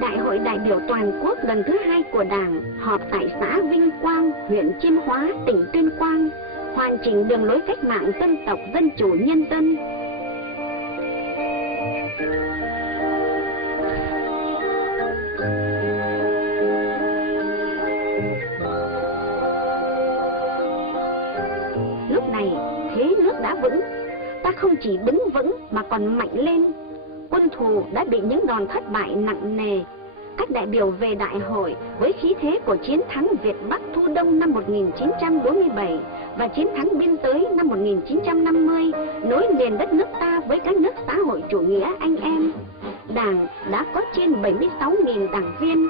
Đại hội đại biểu toàn quốc lần thứ 2 của Đảng họp tại xã Vinh Quang, huyện Chiêm Hóa, tỉnh Tuyên Quang, hoàn chỉnh đường lối cách mạng dân tộc dân chủ nhân dân. Lúc này, thế nước đã vững, ta không chỉ đứng vững mà còn mạnh lên. Quân thù đã bị những đòn thất bại nặng nề. Các đại biểu về đại hội với khí thế của chiến thắng Việt Bắc Thu Đông năm 1947 và chiến thắng biên giới năm 1950 nối liền đất nước ta với các nước xã hội chủ nghĩa anh em. Đảng đã có trên 76.000 đảng viên,